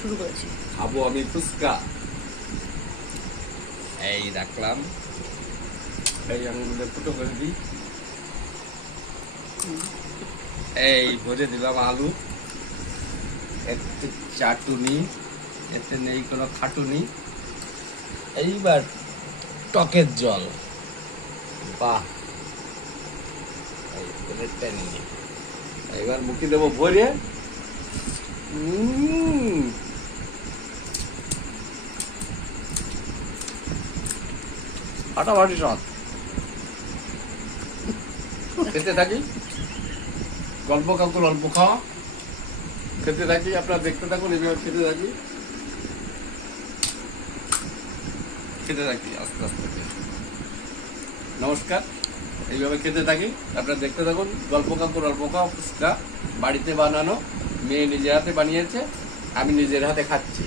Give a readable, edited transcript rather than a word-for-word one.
শুরু করেছি। খাবো আমি ফুচকা। এই রাখলাম, এই আঙুলে ফুটো করে দিই, এই ভরে দিলাম আলু, এতে চাটুনি, এতে নেই কোনো খাটুনি। এইবার টকের জল, বাহ, এই প্লেটটা নিয়ে এবার মুখে দেবো ভরে। ফাটাফাটি স্বাদ। খেতে থাকি, গল্প কাকুর অল্প খাওয়া, খেতে থাকি, আপনারা দেখতে থাকুন, এইভাবে খেতে থাকি, খেতে থাকি আস্তে আস্তে। নমস্কার, এইভাবে খেতে থাকি, আপনারা দেখতে থাকুন। গল্প কাকুর অল্প খাওয়া ফুচকা, বাড়িতে বানানো, মেয়ে নিজের হাতে বানিয়েছে, আমি নিজের হাতে খাচ্ছি।